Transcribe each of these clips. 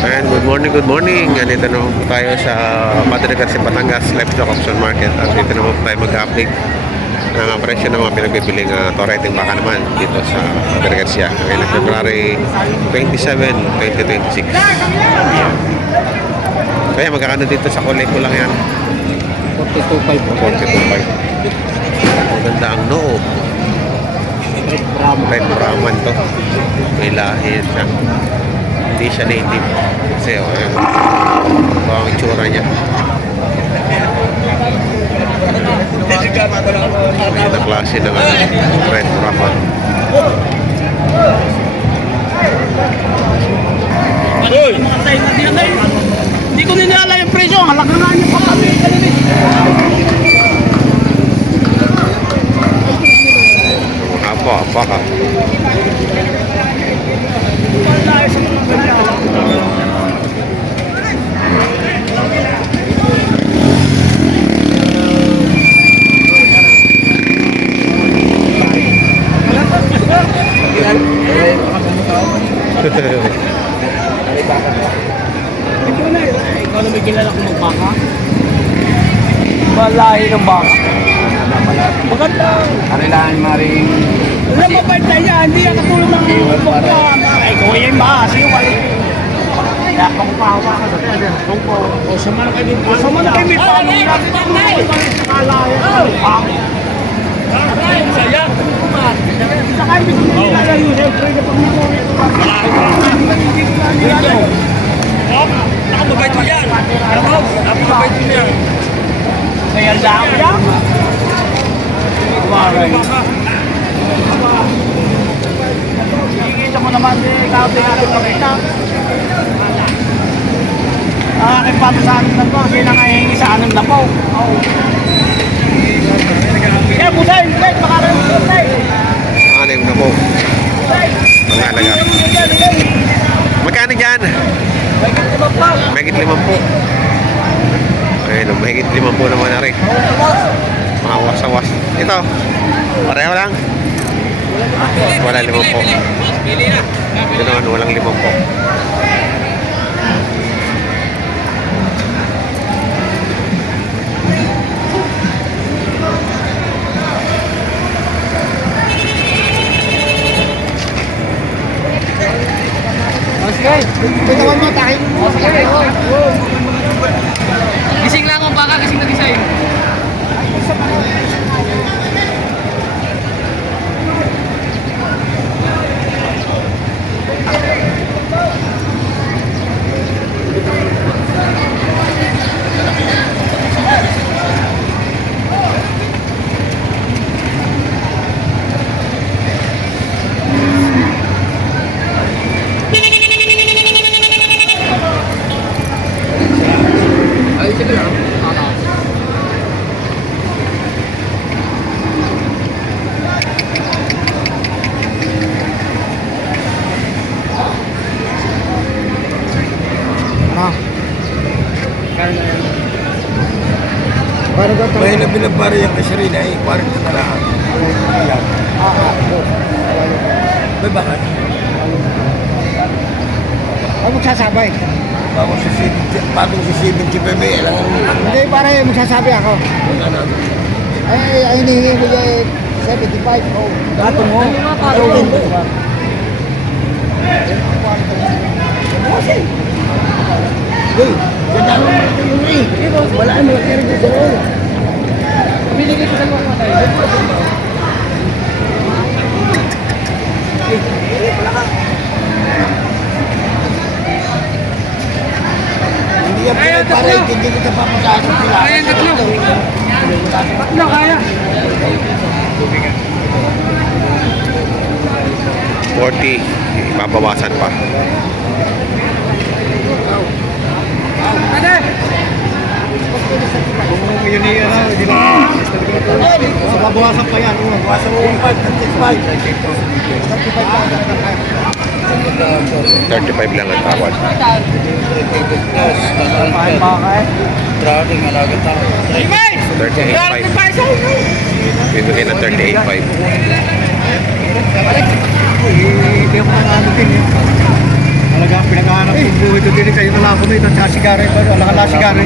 Ayan, good morning. Nandito naman po tayo sa Padre Garcia, Batangas Livestock Auction Market. At dito naman po tayo mag-update ng presyo ng mga pinagbibiling toreting baka naman dito sa Padre Garcia. Ngayon, February 27, 2026. Ayan. Kaya magkakano dito sa kulay ko lang yan? 42.5. 42.5. Maganda ang noo. Red Brahman. Red Brahman to. May lahi siya. Hindi siya native. Kasi ang itsura niya. Ito klase ng Red Brahman. Uy! Hindi ko ninala yung presyo. Halaga nga niyo pa kami. Apa ka? Ikaw na may kilala kong magbaka? Malahi ng baka. Maganda. Kailangan maring Alam mo ba niya? Hindi yan katulong ng baka. Ikaw yung maasi. Kaya pa ko pahawa ka. O sama na kayo dito. Sama na kayo dito. Ano yung natin ang malahi ng baka? Saya. Sa kayo dito mo nilalayo. Siyempre, kapag mo ito ba? Nakapabait mo yan. Nakapabait mo yan. Kaya lang yan. Waray. Higit mo naman ikaw din natin makita. Aking papasahan na po. Sila nga hihingi sa anong na po. Kaya busay. Makaroon mo busay. Anim na po. Mga alaga. Magkano dyan? Mahigit 5 po. Ayun, mahigit 5 po naman na rin. Mga wasawas. Ito, pareho lang. Wala 5 po. Ito naman, walang 5 po. Sige, bitawan mo tayo. Gising lang ang baka, gising na gising. may nabinabari yung kasarina ay 40 na lang. Ayan. May bakit? Huwag magsasabay. Bagong si 70 bebe, ilang Hindi, para magsasabi ako. Ay, hinihingi mo yung 75. Dato mo. Uy, ganda mo yung ring. Wala ano, kaya rin doon. Binigay ko sa mga tayo. Hindi yan pinagpare, hindi kita papasahan sila. Kaya yung tatlo. Tatlo, kaya. 40, ipabawasan pa. Ate! Yun yun, hindi lang. Babawasan pa yan. Babawasan mo 35 lang ang tawad. Tracking alaga tao. 38.5. Bibigyan ng 38.5. Hindi ako nang ano din. Talaga, pinakahanap ng buhay ko din kayo na ako nito. Sa sigari pa, wala ka na sigari.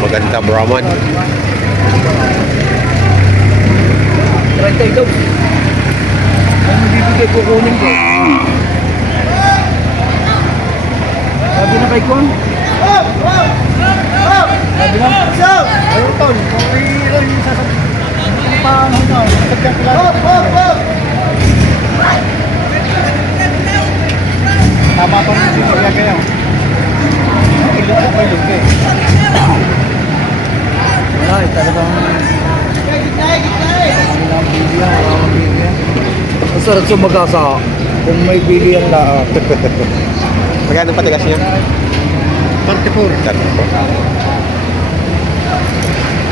Maganda Brahman. Try tayo daw. Ano bibigay ko kunin ko? Sabi na kay Kwan. Sabi na. Ayun, Ton. Okay, yung sasabihin. Paano na? Sabihan ko lang. Tama pa rin dito kaya kayo. Ilog ko pa ilog eh. Wala eh, talagang walang bilihan, walang bilihan. Ang sarap sa mag-asa kung may bilihan na. Magkano patigas niya? 44.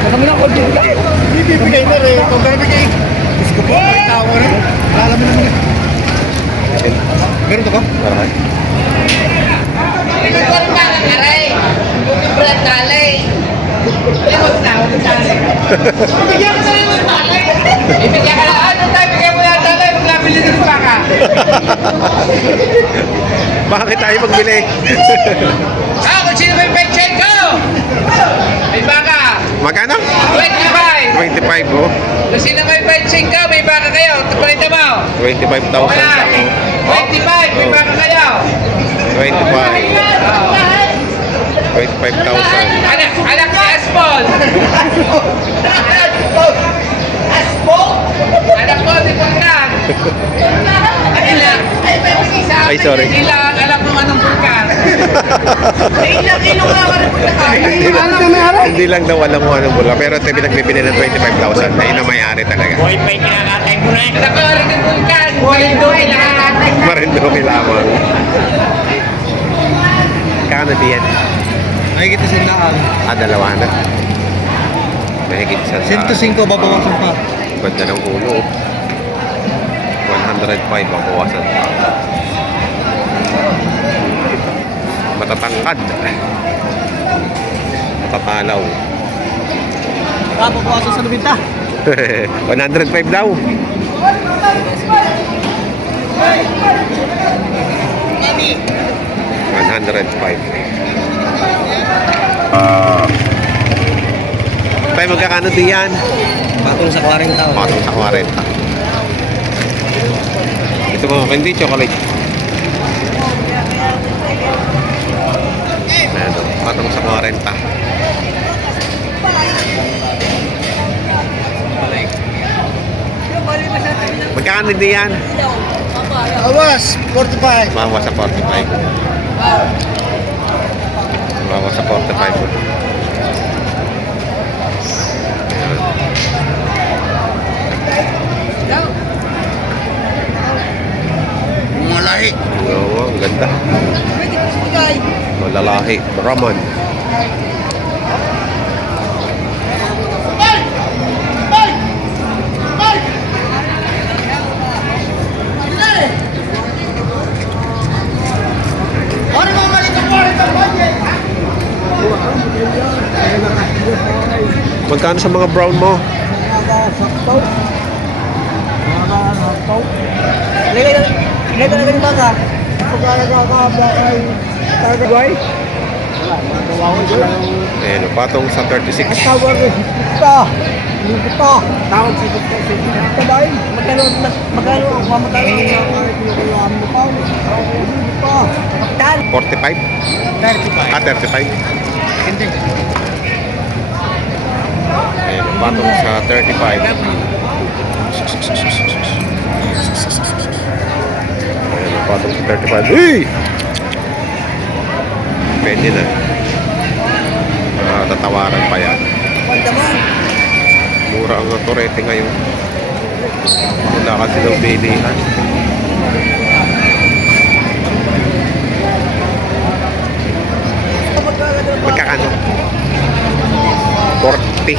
Kami na ako dito. Bibigay na rin. Kung bibigay. Gusto ko may tawa rin. Alam mo naman. Meron to ka? Marami. Bakit tayo magbili? Kung sino may paycheck ko? May baka. Magkano? 25. 25 oh. Kung sino may paycheck ko, may baka kayo. Palita mo. 25,000 Wala. sa ako. 25, may baka kayo. 25,000. Anak ni Aspol. Anak ko, si Pulkan. Ay, sorry. Sila ang anak ng anong Pulkan. Hindi lang daw alam mo anong bula. Pero ito pinagbibili ng 25,000. Ayun ang may-ari talaga. Anak ko rin ng Pulkan. Malindoy lahat. Marindoki lamang. Kano diyan? Ay, kita sandaan. Dalawa na. Mahigit sa 105 babawasan pa. Ganda ng ulo. 105 ang bawasan pa. Matatangkad. Matatalaw. Babawasan sa nabinta. 105 daw. Tayo magkakano diyan? Patong sa 40 tao. Patong sa 40. Ito mga candy chocolate. Ano, patong sa 40. Magkakano diyan? Awas, 45. Mawa sa 45. Mawa sa 45. Malahi. Oo, ang ganda. Malalahi. Brahman. Magkano sa mga brown mo? Ilagay na rin baka. Pagkakakabla ay tagagaway. Wala, magawa ko dyan. Ayan, patong sa 36. At tawag ko, ito. Ito. Tawag si Ito. Ito ba yun? Magkano ang magkano ang mo pa? Ito. Kapitan. 45? 35. 35. Hindi. Ayan, patong sa 35. Ayan, patong sa 35. Hey! Pwede na. Tatawaran pa yan. Kwanta mo. Mura ang torete ngayon. Wala kasi daw bilihan. Magkakano? 40.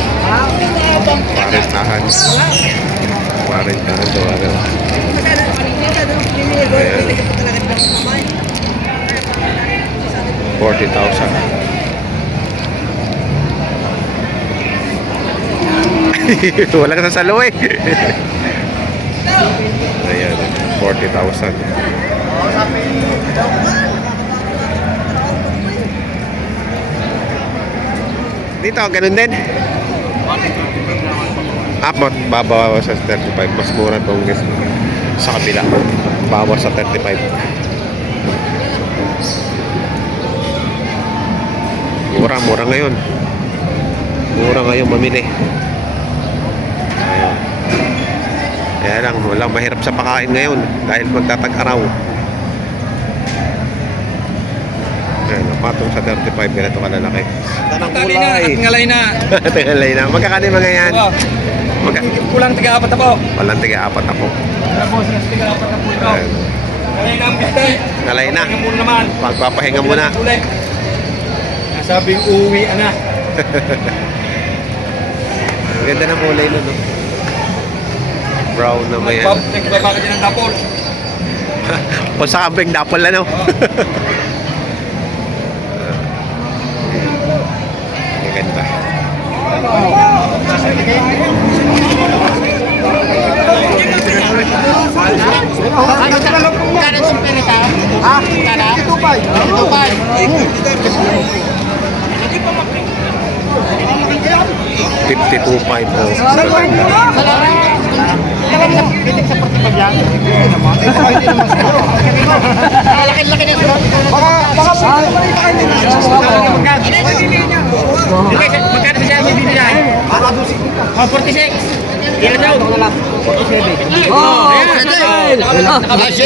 Parintahan. Parintahan daw ano. 40,000. Wala ka sa salo eh. Ayan, 40,000. Dito, ganun din. Upward, babawas sa 35. Mas mura itong sa kabila. Bawas sa 35. Mura ngayon. Mura ngayon mamili. Ayun. Kaya lang, walang mahirap sa pakain ngayon dahil magtatag-araw. Ayan, patong sa 35, ganito kalalaki. Tanang kulay. Ngalay na. Tingalay na. Magkakani mga yan? Kulang tiga-apat na po. Walang tiga-apat na po. Tapos, tiga-apat na po ito. Ayan. Ngalay na ang piste. Ngalay na. Tingnan mo naman. Pagpapahinga muna. Nasabing uwi na. Ang ganda ng kulay nun, no? Brown na ba yan? Nagbabaka din ang dapol. O sa kabing dapol, ano? Ang ganda. Kanan sa pinita? Ha? Kanan? Itupay. Itupay. 52.5 po. Pitik sa portibag yan. Laki-laki na sila. Baka magkano siya bibili yan? 46. Yan daw. 47. Oh,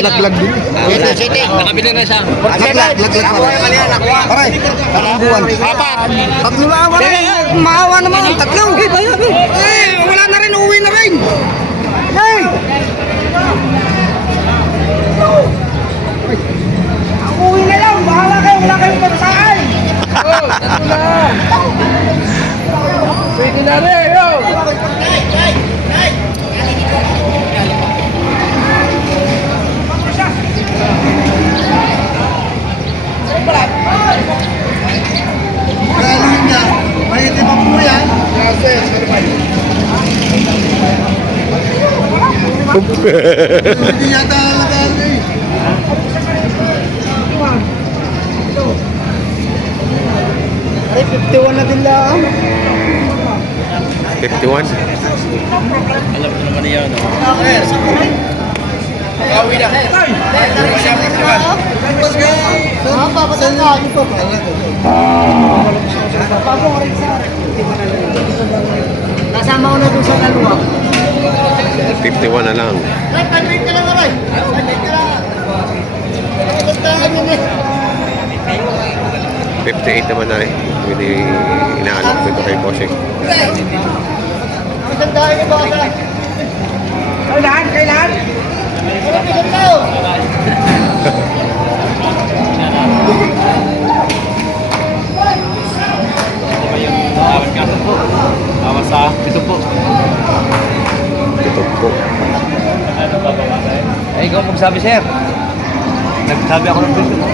Laglag din. Nakabili na siya. Laglag pa. Aray, tatlong buwan. Tatlo lang ba rin? Maawa naman. Tatlo. Wala na rin. Uwi na rin. Hey! Uwi na lang. Bahala kayo. Wala kayong pagkain. Tatlo lang. Pwede na rin, yo! Galing niya. May iba po yan. Hindi yata alagaan niya eh. Ay, 51 na din lang. 51? Alam ko naman yan, no? Awi na. Nasama ko na doon sa dalawa. 51 na lang. Ay, panlit ka lang naman. Panlit ka lang. 58 naman na rin. Hindi inaalok ko ito kay Bossing. Magandaan ka ba ka? Kailan? Kailan? Kailan tao? Awas sa ito po. Ito po. Ay, ikaw magsabi, sir. Nagsabi ako ng gusto mo.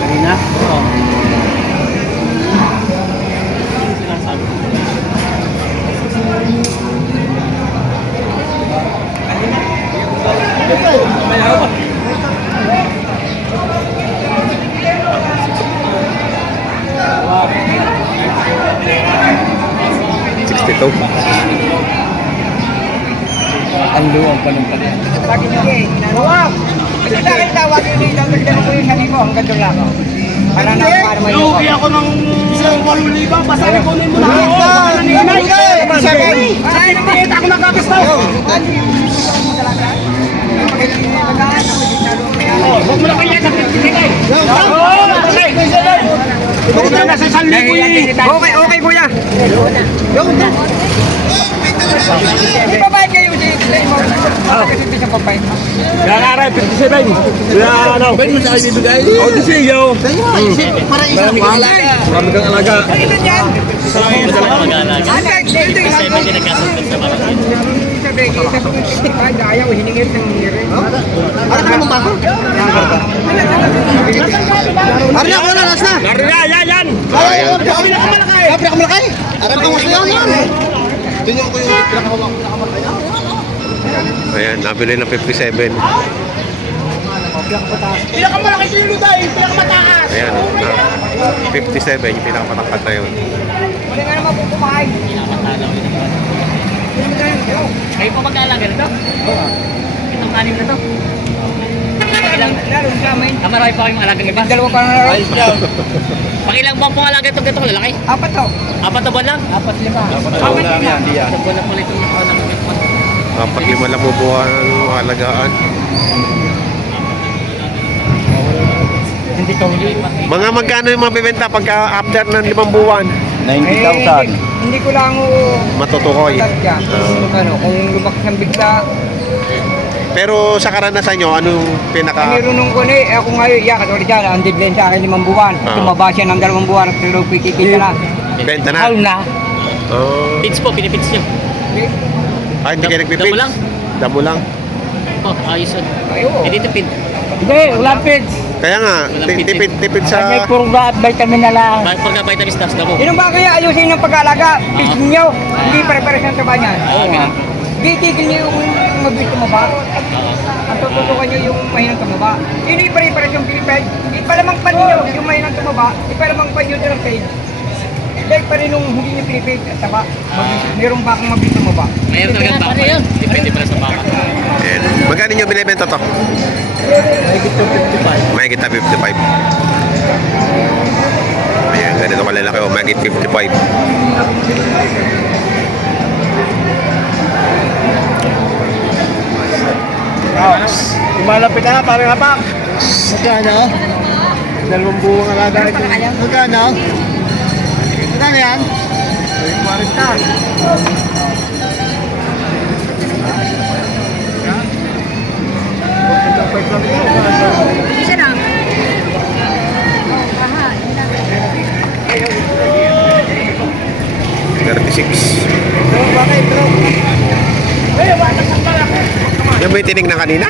Kanina? Oo. May hawak. Wow. 62. Ang luwang pa nung kanina. Lagi niyo eh. Huwag! Kasi sa akin tawagin niyo, dagdagan ko yung sarili ko hanggang doon lang ako. Para na para may Lugi ako ng 8,000. Pasabi ko mo na ako. Ay, nakikita ko nagkakastaw! Huwag mo na kaya sa 50. Oo, na sa 1,000. Okay, okay kuya. Ibabayad kayo si Claymore. Kasi hindi siya pabayad. Kaya 57. Kaya ano? Pwede mo sa akin bibigay? Oo, di siya. Para isang wala ka. Marami kang alaga. Ilan yan? Ayaw, hiningit ng hiri. Ano ka naman ako? Parang ako na, nasa? Marga, yan! Ayan. Pinakamalaki? Aram ka mas yan yan. Tingnan ko yung pinakahawak. Ayan, nabili ng 57. Pinakamalaki kilo dahil, pinakamataas. Ayan, 57, yung pinakamatangkad na yun. Hindi nga naman po kumain. Kayo po mag-aalaga nito? Oo. Itong anim na to? Lalo sa amin. Marami pa kayong alagang iba? Dalawa pa na rin. Pakilang buwan pong alaga itong ganito lalaki? 4 to. 4 na buwan lang? 4-5. 4 buwan na po itong alagang ito. 4-5 lang bubuhan ang alagaan. Hindi ka huli pa. Mga magkano yung mabibenta pagka after ng 5 buwan? 90,000. Hindi ko lang Matutukoy. tatya. Ano, kung lumakas ng bigla, Pero sa karanasan nyo, anong pinaka... nirunong ko ni, ako ngayon, katulad dyan, ang deadline sa akin 5 buwan. Tumaba siya ng 2 buwan, pero kikikita na. Benta na? Hal na. Oh. Pits po, pinipits nyo. Ay, hindi kayo nagpipits? Damo lang? Damo lang. Oh, ayos yun. Ayun. Hindi ito pin. Hindi, wala pits. Kaya nga, tipid sa... purga at vitamin na lang. Pagka vitamins tapos damo. Yun ba kaya ayusin ng pag-aalaga? Pits nyo, hindi pare-pares ng trabaho niyan. Oo, ganun. Di tigil nyo yung mabilis tumaba. Ang tututukan nyo yung mahinang tumaba. Yun yung pare-pares yung Pilipay. Di pa lamang pa ninyo yung mahinang tumaba. Di pa lamang pa yun ng stage. Dahil pa rin nung hindi nyo Pilipay at taba. Meron ba akong mabilis tumaba? Mayroon talaga baka yan. Depende pala sa baka. Ayan. Magkano nyo binibenta to? Mahigit na 55. Ayan, ganito kalalaki o mahigit 55. Lumalapit na, parang hapak. Magkano? 2 buwang alaga ito. Magkano? Magkano yan? 40. Isa na. 36. Yan ba yung tinignan kanina?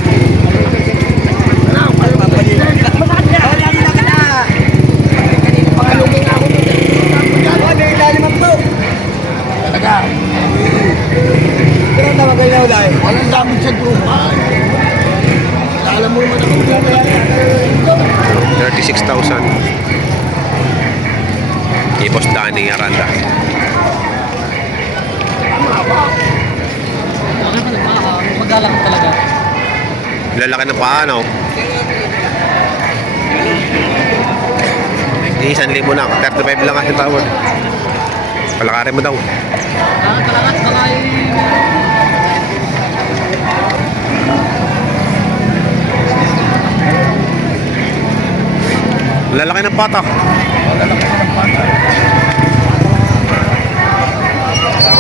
Walang damage sa trupa. Alam mo naman ako. 36,000. Ipos Dani Aranda. Magalang talaga. Lalaki ng paa, no? 1,000 lang. 35 lang kasi tawad. Palakarin mo daw. Kalakat baka Lalaki ng patak.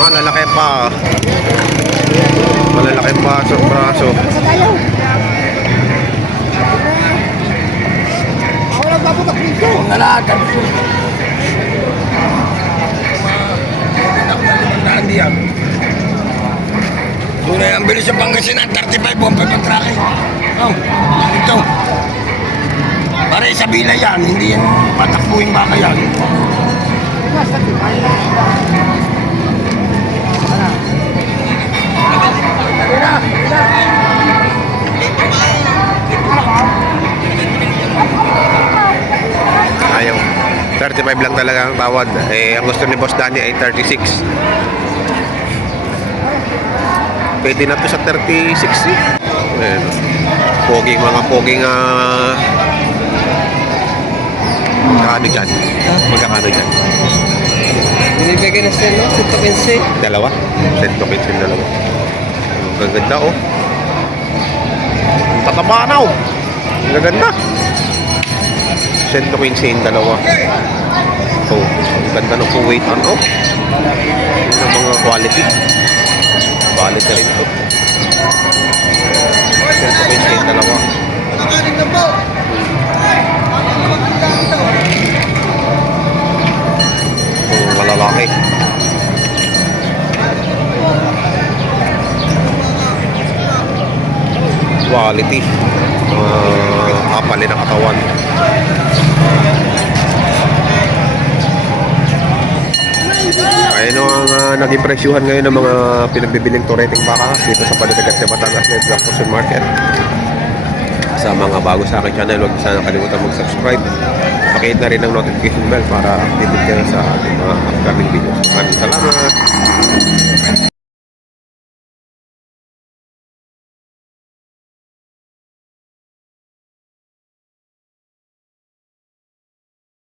Lalaki pa. Malalaki pa sa braso. Tunay ang bilis sa Pangasinan, 35 buwan pa pag-tracking. Oh, ito. Para sa bila yan, hindi yan patakbuhin baka yan. Ayaw. 35 lang talaga ang tawad. Eh, ang gusto ni Boss Danny ay 36. Pwede na to sa 36 eh. Ayan. Poging mga poging magkakano dyan? Magkakano dyan? Binibigyan na sila, no? 115. Dalawa? 115 dalawa. Ang gaganda oh. Ang tataba na oh. Ang gaganda. 115 yung dalawa. Oh, ang ganda ng po weight on oh. Yung mga quality. Quality rin to. 115 yung dalawa. Oh, malalaki. Quality. Kapalin ang katawan. Ayun ang naging presyuhan ngayon ng mga pinagbibiling tureting baka dito sa Panatagat sa Batangas Network Market. Sa mga bago sa aking channel, huwag sana kalimutan mag-subscribe. Pakihit na rin ang notification bell para updated kayo sa ating mga